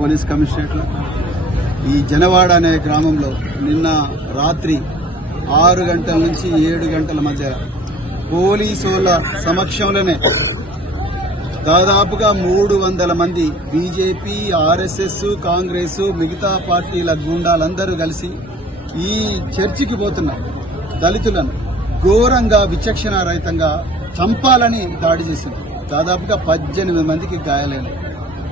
Police కమిషనరేట్లో ఈ జనవాడ అనే గ్రామంలో నిన్న రాత్రి 6 గంటల నుంచి 7 గంటల మధ్య పోలీసుల సమక్షంలోనే దాదాపుగా 300 మంది బీజేపీ, ఆర్ఎస్ఎస్, కాంగ్రెస్, మిగతా పార్టీల గూండాలందరూ కలిసి ఈ చర్చికి పోతున్న దళితులను ఘోరంగా విచక్షణారహితంగా చంపాలని దాడి చేసింది. దాదాపుగా 18 మందికి గాయాలైనాయి.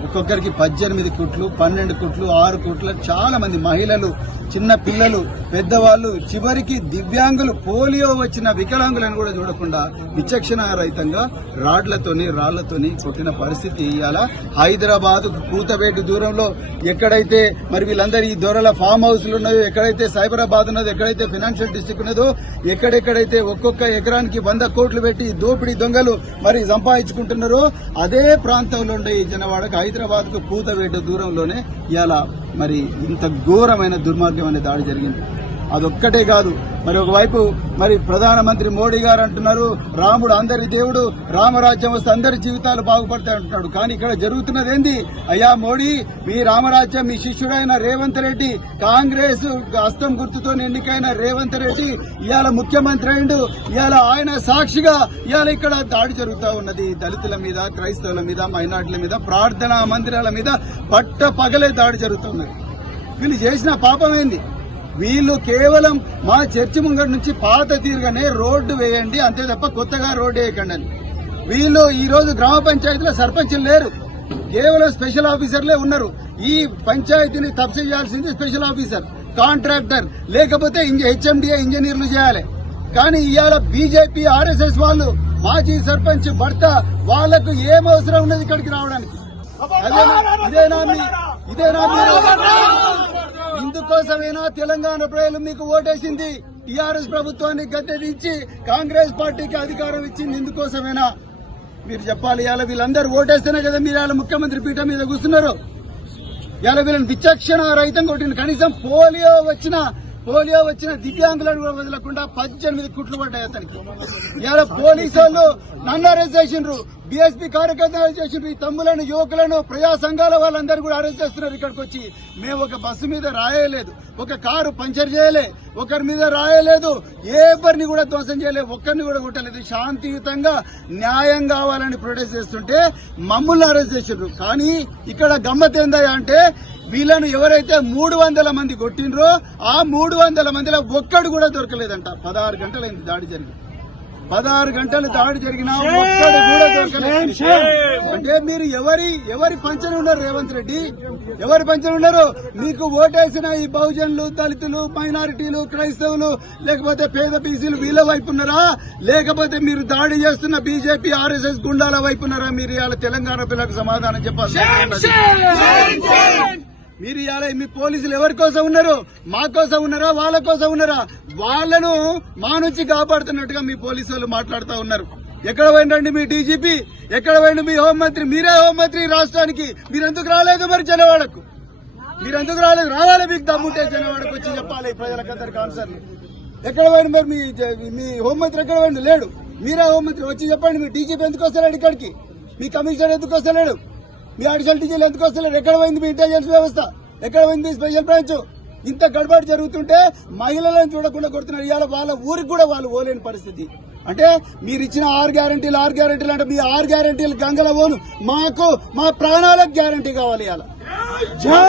ఒక్కొక్కరికి 18 కుట్లు, 12 కుట్లు, 6 కుట్లు, చాలా మంది మహిళలు, చిన్న పిల్లలు, పెద్దవాళ్లు, చివరికి దివ్యాంగులు, పోలియో వచ్చిన వికలాంగులను కూడా చూడకుండా విచక్షణారహితంగా రాళ్లతోని కొట్టిన పరిస్థితి. ఇవాళ హైదరాబాద్ కూతవేటు దూరంలో ఎక్కడైతే మరి వీళ్ళందరూ ఈ దొరల ఫామ్ హౌస్లు ఉన్నాయో, ఎక్కడైతే సైబరాబాద్ ఉన్నదో, ఎక్కడైతే ఫైనాన్షియల్ డిస్ట్రిక్ట్ ఉన్నదో, ఎక్కడెక్కడైతే ఒక్కొక్క ఎకరానికి 100 కోట్లు పెట్టి దోపిడీ దొంగలు మరి సంపాదించుకుంటున్నారో అదే ప్రాంతంలో ఉండే ఈ జనవాడకు హైదరాబాద్ కు కూతవేటు దూరంలోనే ఇవాళ మరి ఇంత ఘోరమైన దుర్మార్గమైన దాడి జరిగింది. అదొక్కటే కాదు, మరి ఒకవైపు మరి ప్రధానమంత్రి మోడీ గారు అంటున్నారు రాముడు అందరి దేవుడు, రామరాజ్యం వస్తే అందరి జీవితాలు బాగుపడతాయి అంటున్నాడు. కానీ ఇక్కడ జరుగుతున్నది ఏంది? అయ్యా మోడీ, మీ రామరాజ్యం మీ శిష్యుడైన రేవంత్ రెడ్డి, కాంగ్రెస్ హస్తం గుర్తుతో ఎన్నికైన రేవంత్ రెడ్డి ఇవాళ ముఖ్యమంత్రి అయిండు. ఇవాళ ఆయన సాక్షిగా ఇవాళ ఇక్కడ దాడి జరుగుతూ ఉన్నది. దళితుల మీద, క్రైస్తవుల మీద, మైనార్టీల మీద, ప్రార్థనా మందిరాల మీద పట్ట పగలే దాడి జరుగుతున్నది. వీళ్ళు చేసిన పాపం ఏంది? వీళ్ళు కేవలం మా చర్చి ముంగటి నుంచి పాత తీరుగానే రోడ్డు వేయండి అంతే తప్ప కొత్తగా రోడ్డు వేయకండి అని. వీళ్ళు ఈ రోజు గ్రామ పంచాయతీలో సర్పంచులు లేరు, కేవలం స్పెషల్ ఆఫీసర్లే ఉన్నారు. ఈ పంచాయతీని తప్పు చేయాల్సింది స్పెషల్ ఆఫీసర్, కాంట్రాక్టర్, లేకపోతే హెచ్ఎండిఏ ఇంజనీర్లు చేయాలి. కానీ ఇవాళ బీజేపీ, ఆర్ఎస్ఎస్ వాళ్ళు మాజీ సర్పంచ్ భర్త వాళ్లకు ఏం అవసరం ఉన్నది ఇక్కడికి రావడానికి? ఇదేనా ఇందుకోసమేనా తెలంగాణ ప్రజలు మీకు ఓటేసింది? టీఆర్ఎస్ ప్రభుత్వాన్ని గద్దెదించి కాంగ్రెస్ పార్టీకి అధికారం ఇచ్చింది ఇందుకోసమేనా? మీరు చెప్పాలి. ఇవాళ వీళ్ళందరూ ఓటేస్తేనే కదా మీరు ఇవాళ ముఖ్యమంత్రి పీఠం మీద కూర్చున్నారు. ఇవాళ వీళ్ళని విచక్షణ రహితంగా కొట్టింది. కనీసం పోలియో వచ్చిన దివ్యాంగులను కూడా వదలకుండా 18 కుట్లు పడ్డాయి అతనికి. ఇవాళ పోలీసు వాళ్ళు నన్ను అరెస్ట్ చేసిండ్రు, బీఎస్పీ కార్యకర్తలు అరెస్ట్ చేసిండ్రు, ఈ తమ్ములను, యువకులను, ప్రజా సంఘాల వాళ్ళందరూ కూడా అరెస్ట్ చేస్తున్నారు. ఇక్కడికి వచ్చి మేము ఒక బస్సు మీద రాయలేదు, ఒక కారు పంచర్ చేయలే, ఒకరి మీద రాయలేదు, ఎవరిని కూడా ధ్వంసం చేయలేదు, ఒక్కరిని కూడా కొట్టలేదు. శాంతియుతంగా న్యాయం కావాలని ప్రొటెస్ట్ చేస్తుంటే మమ్మల్ని అరెస్ట్ చేసిండ్రు. కానీ ఇక్కడ గమ్మత్ ఏందయ్యా అంటే వీళ్ళను ఎవరైతే 300 మంది కొట్టిండ్రో ఆ 300 మందిలో ఒక్కడు కూడా దొరకలేదంట. 16 గంటలైంది దాడి జరిగి, 16 గంటలు దాడి జరిగినా ఒక్కడు కూడా దొరకలేదు. అంటే మీరు ఎవరి పంచన ఉన్నారు? రేవంత్ రెడ్డి ఎవరి పంచన ఉన్నారు? మీకు ఓటేసిన ఈ బహుజనులు, దళితులు, మైనారిటీలు, క్రైస్తవులు, లేకపోతే పేద బీసీలు వీళ్ళ వైపు ఉన్నారా? లేకపోతే మీరు దాడి చేస్తున్న బీజేపీ, ఆర్ఎస్ఎస్ గుండాల వైపు ఉన్నారా? మీరు ఇవాళ తెలంగాణ పిల్లలకు సమాధానం చెప్పాలి. మీరు ఇవాళ మీ పోలీసులు ఎవరి కోసం ఉన్నారు? మా కోసం ఉన్నారా? వాళ్ళ కోసం ఉన్నారా? వాళ్లను మా నుంచి కాపాడుతున్నట్టుగా మీ పోలీసు వాళ్ళు మాట్లాడుతూ ఉన్నారు. ఎక్కడ పోయిందండి మీ డీజీపీ? ఎక్కడ పోయింది మీ హోంమంత్రి? మీరే హోంమంత్రి రాష్ట్రానికి. మీరెందుకు రాలేదు మరి జనవాడకు? మీరెందుకు రాలేదు? రావాలి, మీకు దమ్ముంటే జనవాడకు వచ్చి చెప్పాలి ప్రజలకందరికి ఆన్సర్. ఎక్కడ పోయింది మరి మీ హోంమంత్రి? ఎక్కడ పోయింది? లేడు. మీరే హోంమంత్రి, వచ్చి చెప్పండి. మీ డీజీపీ ఎందుకు వస్తలేడు ఇక్కడికి? మీ కమిషనర్ ఎందుకు వస్తలేడు? మీ అడిషనల్ డీజీలు ఎందుకు వస్తలేరు? ఎక్కడ పోయింది మీ ఇంటెలిజెన్స్ వ్యవస్థ? ఎక్కడ పోయింది మీ స్పెషల్ బ్రాంచ్? ఇంత గడబడి జరుగుతుంటే మహిళలను చూడకుండా కొడుతున్నారు. ఇవాళ వాళ్ళ ఊరికి కూడా వాళ్ళు పోలేని పరిస్థితి. అంటే మీరు ఇచ్చిన 6 గ్యారంటీలు అంటే మీ 6 గ్యారంటీలు గంగల పోను, మాకు మా ప్రాణాలకు గ్యారంటీ కావాలి ఇవాళ.